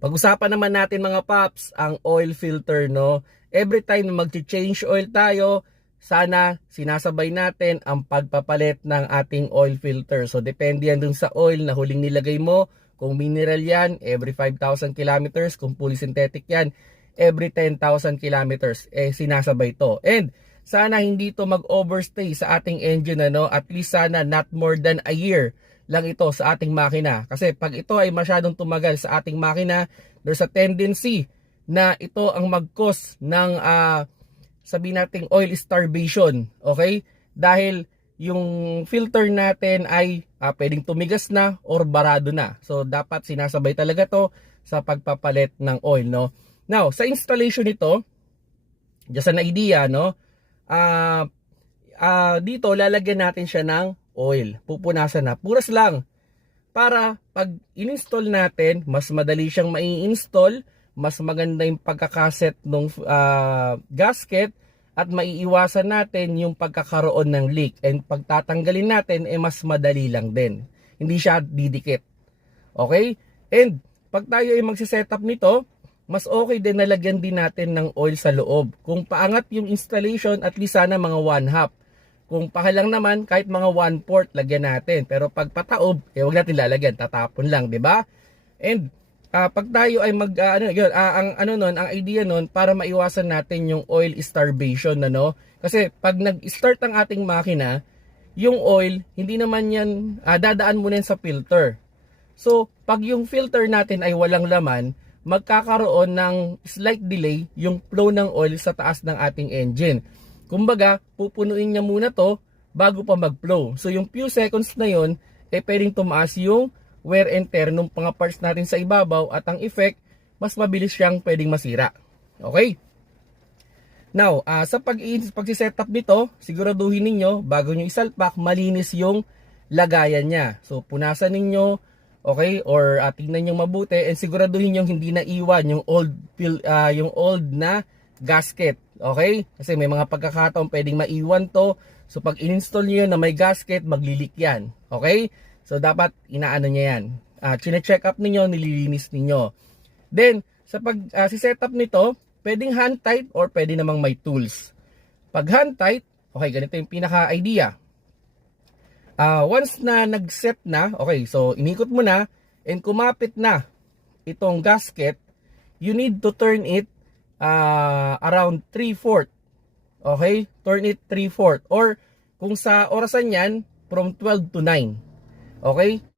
Pag-usapan naman natin mga paps ang oil filter, no? Every time na mag-change oil tayo, sana sinasabay natin ang pagpapalit ng ating oil filter. So depende yan dun sa oil na huling nilagay mo. Kung mineral yan, every 5,000 kilometers. Kung fully synthetic yan, every 10,000 kilometers. Sinasabay to. And sana hindi to mag-overstay sa ating engine, ano? At least sana not more than a year lang ito sa ating makina. Kasi pag ito ay masyadong tumagal sa ating makina, there's a tendency na ito ang mag-cause ng sabihin nating oil starvation. Okay? Dahil yung filter natin ay pwedeng tumigas na or barado na. So dapat sinasabay talaga to sa pagpapalit ng oil, no? Now, sa installation nito, just an idea, no? Dito lalagyan natin siya ng oil. Pupunasan na. Puras lang. Para pag in-install natin, mas madali siyang mai-install, mas maganda yung pagkakaset ng gasket, at maiiwasan natin yung pagkakaroon ng leak. And pagtatanggalin natin, mas madali lang din. Hindi siya didikit. Okay? And pag tayo ay magsisetup nito, mas okay din na lagyan din natin ng oil sa loob. Kung paangat yung installation, at least sana mga 1/2. Kung pahalang naman, kahit mga 1/4 lagyan natin. Pero pag pataob, wag natin lalagyan, tatapon lang, 'di ba? And pag tayo ay ang idea nun para maiwasan natin yung oil starvation, ano? Kasi pag nag-start ang ating makina, yung oil hindi naman yan dadaan muna sa filter. So, pag yung filter natin ay walang laman, magkakaroon ng slight delay yung flow ng oil sa taas ng ating engine. Kumbaga, pupunuin niya muna to bago pa mag-flow. So yung few seconds na yon, pwedeng tumaas yung wear and tear ng mga parts natin sa ibabaw, at ang effect, mas mabilis siyang pwedeng masira. Okay? Now, sa pag-setup nito, siguraduhin ninyo, bago nyo isalpak, malinis yung lagayan niya. So punasan ninyo, okay, or tingnan nyo mabuti, and siguraduhin nyo hindi na iwan yung old na gasket. Okay? Kasi may mga pagkakataon pwedeng maiwan to. So pag in-install niyo na may gasket, maglilik yan. Okay? So dapat inaano niya yan. Chine-check up niyo, nililinis niyo. Then, sa pag-setup nito, pwedeng hand tight or pwede namang may tools. Pag hand tight, okay, ganito yung pinaka-idea. Once na nag-set na, okay, so inikot mo na and kumapit na itong gasket, you need to turn it around 3/4. Okay? Turn it 3/4. Or kung sa orasan yan, from 12 to 9. Okay?